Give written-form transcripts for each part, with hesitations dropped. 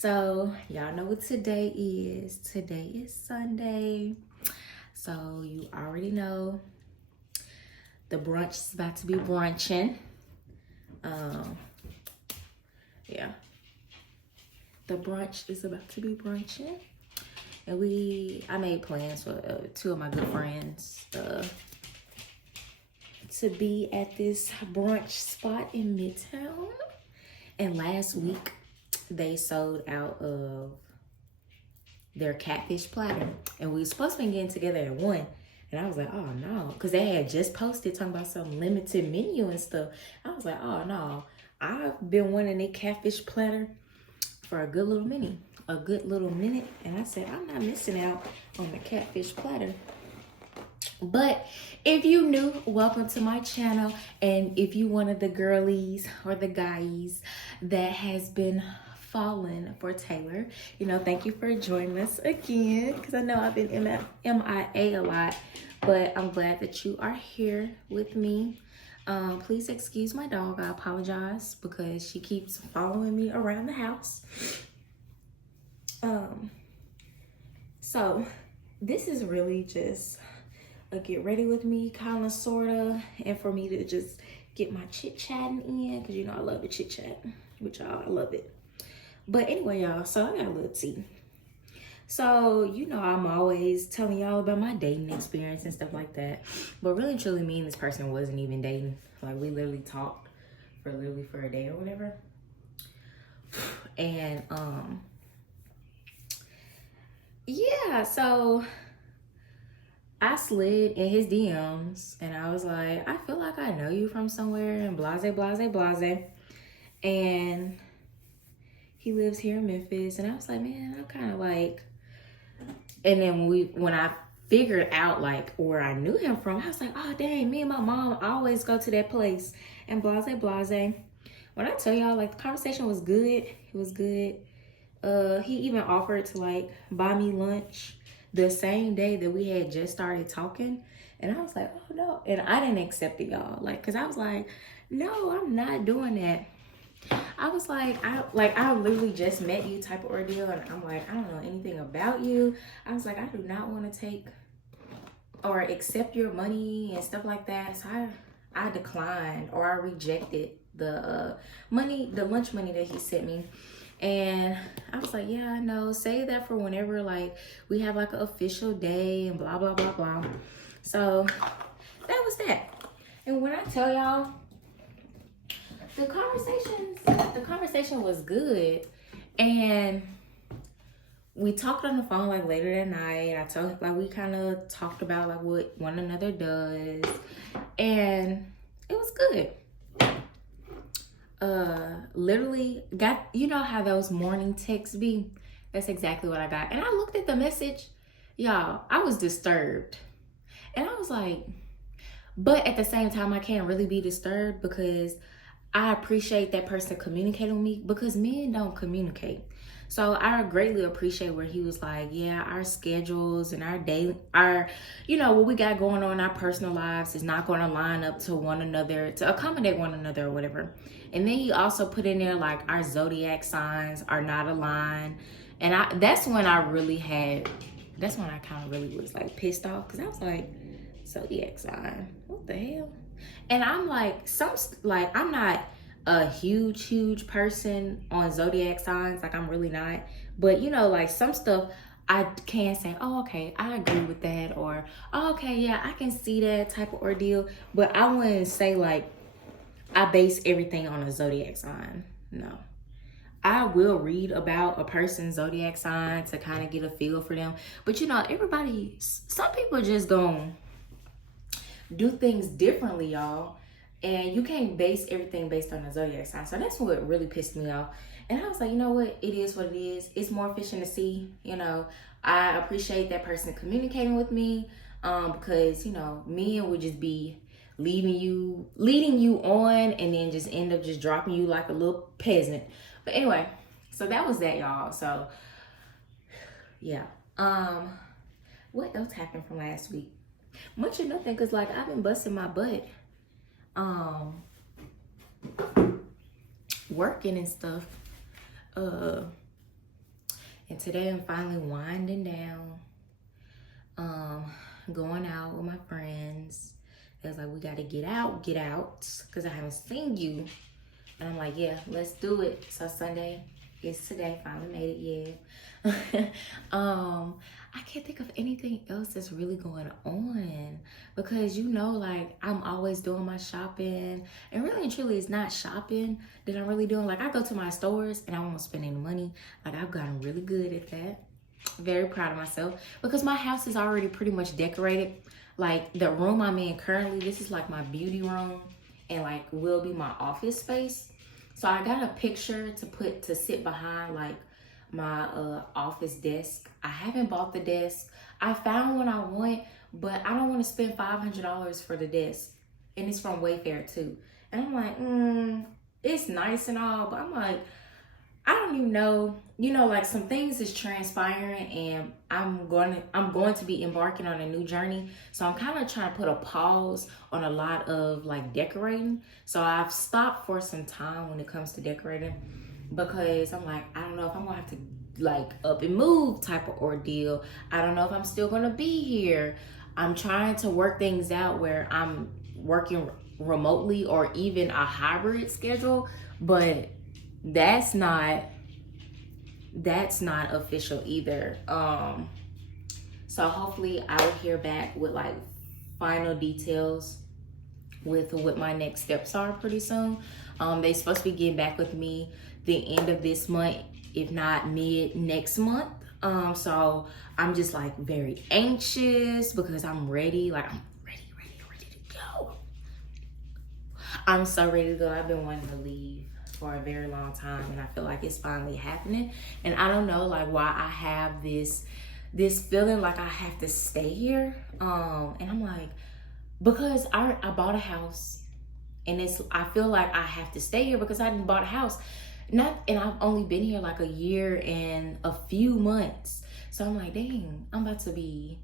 So y'all know what today is. Today is Sunday. So you already know the brunch is about to be brunching. Yeah. The brunch is about to be brunching. And I made plans for two of my good friends to be at this brunch spot in Midtown. And last week, they sold out of their catfish platter. And we were supposed to be getting together at 1. And I was like, oh no. Because they had just posted talking about some limited menu and stuff. I was like, oh no. I've been wanting a catfish platter for a good little minute. And I said, I'm not missing out on the catfish platter. But if you new, welcome to my channel. And if you one of the girlies or the guys that has been falling for Taylor, thank you for joining us again. Because I know I've been MIA a lot, but I'm glad that you are here with me. Please excuse my dog. I apologize because she keeps following me around the house. So this is really just a get ready with me kind of sorta, and for me to just get my chit chatting in, because I love to chit chat with y'all. I love it. But anyway, y'all, so I got a little tea. So I'm always telling y'all about my dating experience and stuff like that, but really truly me and this person wasn't even dating. Like, we literally talked for a day or whatever. And yeah, so I slid in his DMs and I was like, I feel like I know you from somewhere, and blase, blase, blase. And he lives here in Memphis. And I was like, man, I'm kind of like, and then when I figured out like where I knew him from, I was like, oh dang, me and my mom always go to that place, and blase, blase. When I tell y'all, like, the conversation was good, it was good. He even offered to like buy me lunch the same day that we had just started talking. And I was like, oh no. And I didn't accept it, y'all. Like, cause I was like, no, I'm not doing that. I was like, I literally just met you type of ordeal. And I'm like, I don't know anything about you. I was like, I do not want to take or accept your money and stuff like that. So I declined, or I rejected the lunch money that he sent me. And I was like, yeah, I know, save that for whenever like we have like an official day and blah, blah, blah, blah. So that was that. And when I tell y'all, the conversation was good. And we talked on the phone like later that night. I told him, like, we kind of talked about like what one another does. And it was good. Literally got, how those morning texts be? That's exactly what I got. And I looked at the message, y'all, I was disturbed. And I was like, but at the same time, I can't really be disturbed because I appreciate that person communicating with me, because men don't communicate. So I greatly appreciate where he was like, yeah, our schedules and what we got going on in our personal lives is not going to line up to one another, to accommodate one another or whatever. And then he also put in there like our zodiac signs are not aligned. And that's when I kind of really was like pissed off, because I was like, zodiac sign, what the hell? And I'm like, I'm not a huge person on zodiac signs. Like, I'm really not. But like some stuff I can say, oh, okay, I agree with that. Or, oh, okay, yeah, I can see that type of ordeal. But I wouldn't say like I base everything on a zodiac sign. No. I will read about a person's zodiac sign to kind of get a feel for them. But some people just gonna do things differently, y'all. And you can't base everything based on the zodiac sign. So that's what really pissed me off. And I was like, you know what? It is what it is. It's more fish in the sea. I appreciate that person communicating with me, because, men would just be leading you on, and then just end up just dropping you like a little peasant. But anyway, so that was that, y'all. So yeah. What else happened from last week? Much of nothing, because like I've been busting my butt working and stuff. And today I'm finally winding down, going out with my friends. They was like, we gotta get out, because I haven't seen you. And I'm like, yeah, let's do it. So Sunday is today, finally made it, yeah. I can't think of anything else that's really going on because like I'm always doing my shopping, and really and truly it's not shopping that I'm really doing. Like I go to my stores and I won't spend any money. Like I've gotten really good at that. Very proud of myself because my house is already pretty much decorated. Like the room I'm in currently, this is like my beauty room and like will be my office space. So I got a picture to sit behind like my office desk. I haven't bought the desk. I found one I want, but I don't want to spend $500 for the desk. And it's from Wayfair too. And I'm like, it's nice and all, but I'm like, I don't even know. Like some things is transpiring and I'm going to be embarking on a new journey. So I'm kind of trying to put a pause on a lot of like decorating. So I've stopped for some time when it comes to decorating because I'm like, I don't know if I'm gonna have to like up and move type of ordeal. I don't know if I'm still gonna be here. I'm trying to work things out where I'm working remotely or even a hybrid schedule, but that's not official either. So hopefully I will hear back with like final details with what my next steps are pretty soon. They supposed to be getting back with me the end of this month, if not mid next month. So I'm just like very anxious because I'm ready. Like I'm ready to go. I'm so ready to go. I've been wanting to leave for a very long time and I feel like it's finally happening. And I don't know like why I have this feeling like I have to stay here. And I'm like, because I bought a house and I feel like I have to stay here because I didn't bought a house. And I've only been here like a year and a few months. So I'm like, dang, I'm about to be,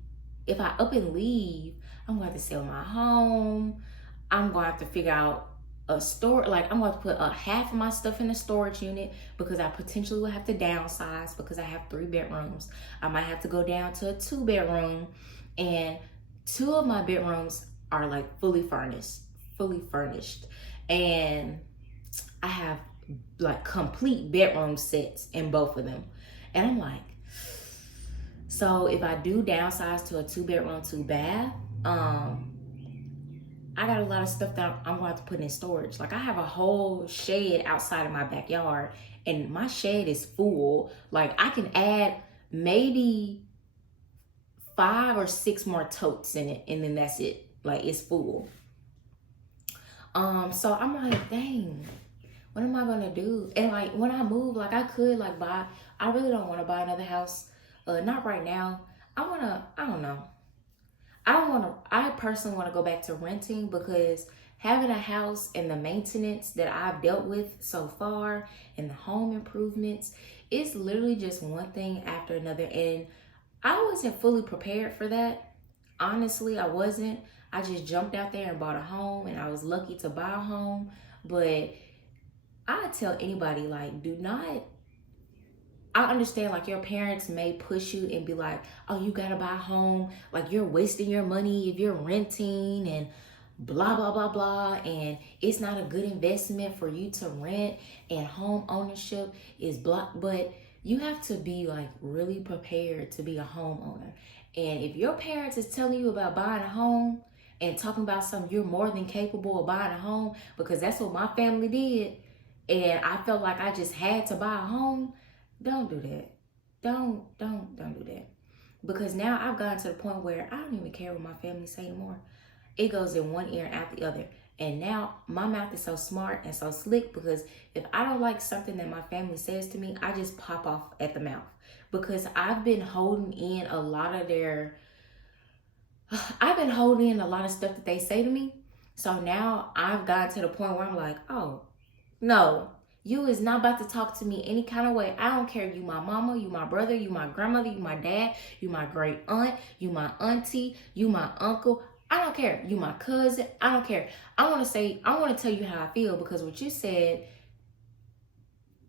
if I up and leave, I'm going to have to sell my home. I'm going to have to figure out a store, like I'm going to put half of my stuff in a storage unit because I potentially will have to downsize because I have 3 bedrooms. I might have to go down to a 2-bedroom, and 2 of my bedrooms are like fully furnished. And I have like complete bedroom sets in both of them. And I'm like, so if I do downsize to a 2-bedroom, 2-bath, I got a lot of stuff that I'm going to have to put in storage. Like I have a whole shed outside of my backyard and my shed is full. Like I can add maybe 5 or 6 more totes in it and then that's it. Like it's full. So I'm like, dang, what am I going to do? And like when I move, like I could like buy, I really don't want to buy another house. Not right now. I don't know. I personally want to go back to renting because having a house and the maintenance that I've dealt with so far and the home improvements, it's literally just one thing after another. And I wasn't fully prepared for that. Honestly, I wasn't. I just jumped out there and bought a home and I was lucky to buy a home. But I tell anybody, like, I understand like your parents may push you and be like, oh, you gotta buy a home. Like you're wasting your money if you're renting and blah, blah, blah, blah. And it's not a good investment for you to rent and home ownership is blah. But you have to be like really prepared to be a homeowner. And if your parents is telling you about buying a home and talking about something, you're more than capable of buying a home because that's what my family did. And I felt like I just had to buy a home. Don't do that. Don't do that. Because now I've gotten to the point where I don't even care what my family say anymore. It goes in one ear and out the other. And now my mouth is so smart and so slick because if I don't like something that my family says to me, I just pop off at the mouth. Because I've been holding in a lot of stuff that they say to me. So now I've gotten to the point where I'm like, oh, no. You is not about to talk to me any kind of way. I don't care. You my mama, you my brother, you my grandmother, you my dad, you my great aunt, you my auntie, you my uncle. I don't care. You my cousin. I don't care. I want to tell you how I feel because what you said,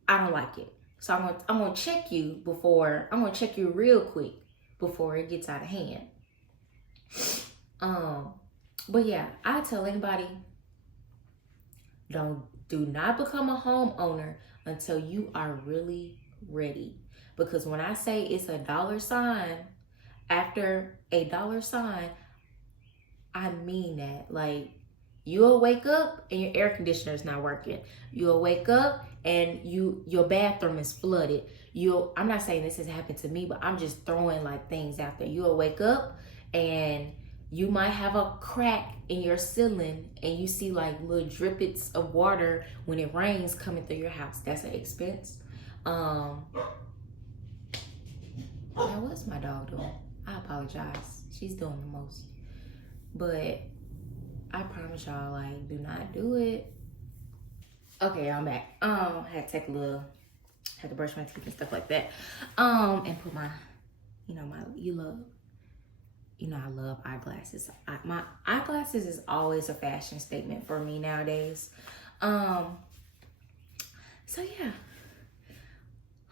I don't like it. So I'm gonna check you before, I'm gonna check you real quick before it gets out of hand. But yeah, I tell anybody, do not become a homeowner until you are really ready. Because when I say it's a dollar sign, after a dollar sign, I mean that. Like, you'll wake up and your air conditioner is not working. You'll wake up and your bathroom is flooded. I'm not saying this has happened to me, but I'm just throwing like things out there. You'll wake up and you might have a crack in your ceiling and you see like little drippets of water when it rains coming through your house. That's an expense. Now what's my dog doing? I apologize. She's doing the most. But I promise y'all, like, do not do it. Okay, I'm back. Had to take a little, had to brush my teeth and stuff like that. And put my, I love eyeglasses. My eyeglasses is always a fashion statement for me nowadays. So yeah,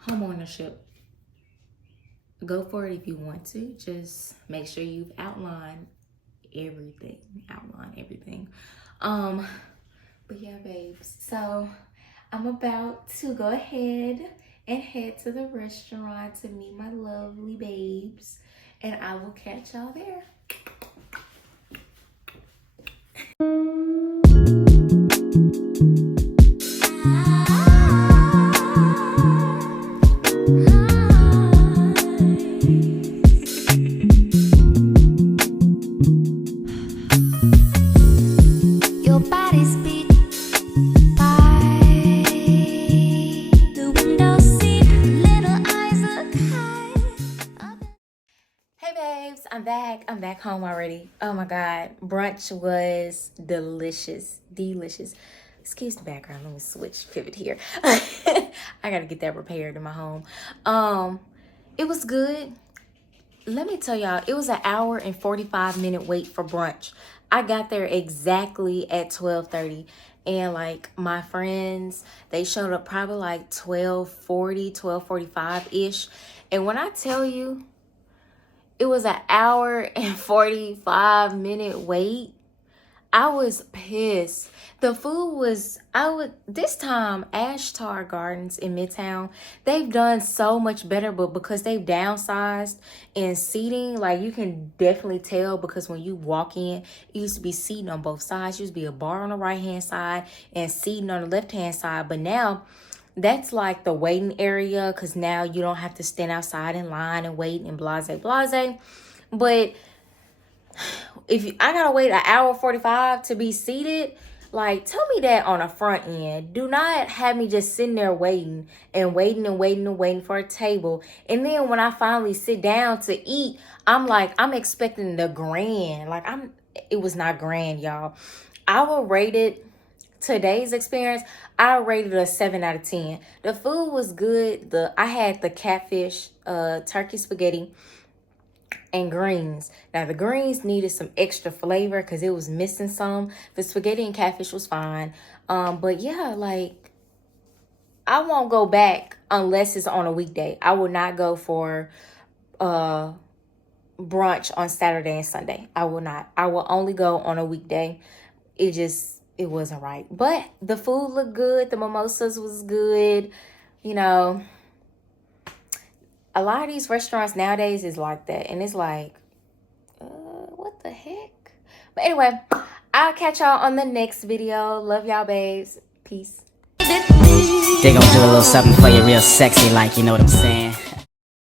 homeownership. Go for it if you want to. Just make sure you've outlined everything. But yeah, babes. So I'm about to go ahead and head to the restaurant to meet my lovely babes. And I will catch y'all there. I'm back home already. Oh my God. Brunch was delicious. Excuse the background. Let me pivot here. I gotta get that repaired in my home. It was good. Let me tell y'all, it was an hour and 45-minute wait for brunch. I got there exactly at 12:30. And like my friends, they showed up probably like 12:40, 12:45-ish. And when I tell you, it was an hour and 45-minute wait, I was pissed. The food was, this time, Ashtar Gardens in Midtown, they've done so much better, but because they've downsized in seating, like you can definitely tell, because when you walk in, it used to be seating on both sides. It used to be a bar on the right-hand side and seating on the left-hand side, but now that's like the waiting area, because now you don't have to stand outside in line and wait and blase. But I gotta wait an hour 45 to be seated, like, tell me that on the front end. Do not have me just sitting there waiting for a table. And then when I finally sit down to eat, I'm expecting the grand. Like, it was not grand, y'all. I will rate it. Today's experience, I rated a 7 out of 10. The food was good. I had the catfish, turkey spaghetti, and greens. Now the greens needed some extra flavor because it was missing some. The spaghetti and catfish was fine. But yeah, like, I won't go back unless it's on a weekday. I will not go for brunch on Saturday and Sunday. I will not. I will only go on a weekday. It wasn't right. But the food looked good. The mimosas was good. You know, a lot of these restaurants nowadays is like that. And it's like, what the heck? But anyway, I'll catch y'all on the next video. Love y'all, babes. Peace. They gon' do a little something for you real sexy, like, you know what I'm saying?